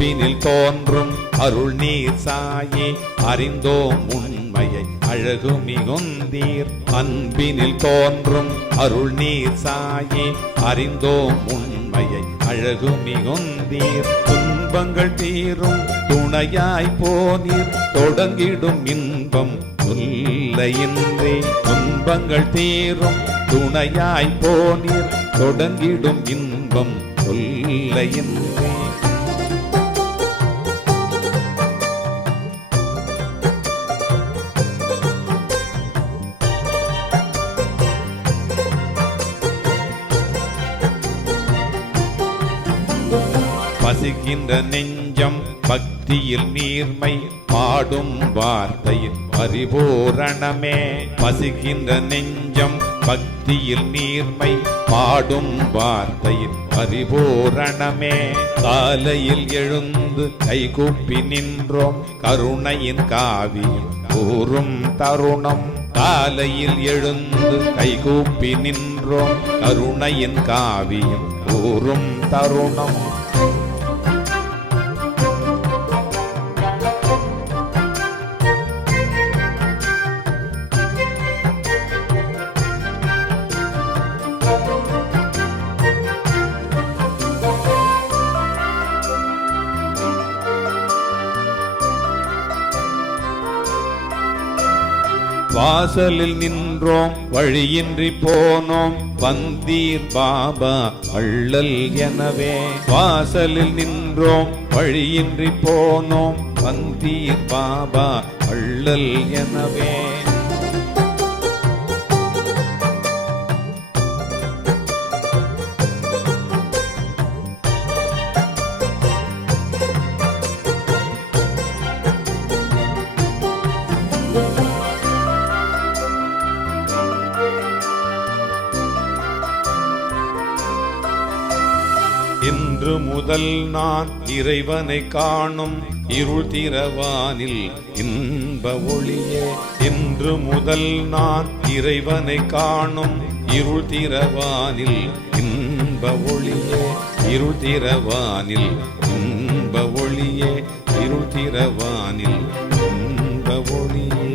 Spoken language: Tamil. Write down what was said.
அன்பினில் தோன்றும் அருள் நீர் சாயே அறிந்தோம் உண்மையை அழகு மிகுந்தீர். அன்பினில் தோன்றும் அருள் நீர் சாயே அறிந்தோம் உண்மையை அழகு மிகுந்தீர். துன்பங்கள் தீரும் துணையாய் போனீர். தொடங்கிடும் இன்பம் சொல்லையின்றே துன்பங்கள் தீரும் துணையாய் போனீர். தொடங்கிடும் இன்பம் சொல்லையின்றே பசிக்கின்ற நெஞ்சம் பக்தியில் நீர்மை பாடும் வார்த்தையில் பரிபூரணமே. பசிக்கின்ற நெஞ்சம் பக்தியில் நீர்மை பாடும் வார்த்தையில் பரிபூரணமே. காலையில் எழுந்து கைகூப்பி நின்றோம் கருணையின் காவியம் கூறும் தருணம். காலையில் எழுந்து கைகூப்பி நின்றோம் கருணையின் காவியம் கூறும் தருணம். வாசலில் நின்றோம் வழியின்றி போனோம். வந்தீர் பாபா அள்ளல் எனவே. வாசலில் நின்றோம் வழியின்றி போனோம். வந்தீர் பாபா அள்ளல் எனவே. இன்று முதல் நான் இறைவனை காணும். இருள் திரவானில் இன்ப ஒளியே. இன்று முதல் நான் இறைவனை காணும். இருள் திரவானில் இன்ப ஒளியே. இருள் திரவானில் இன்ப ஒளியே. இருள் திரவானில் இன்ப ஒளியே.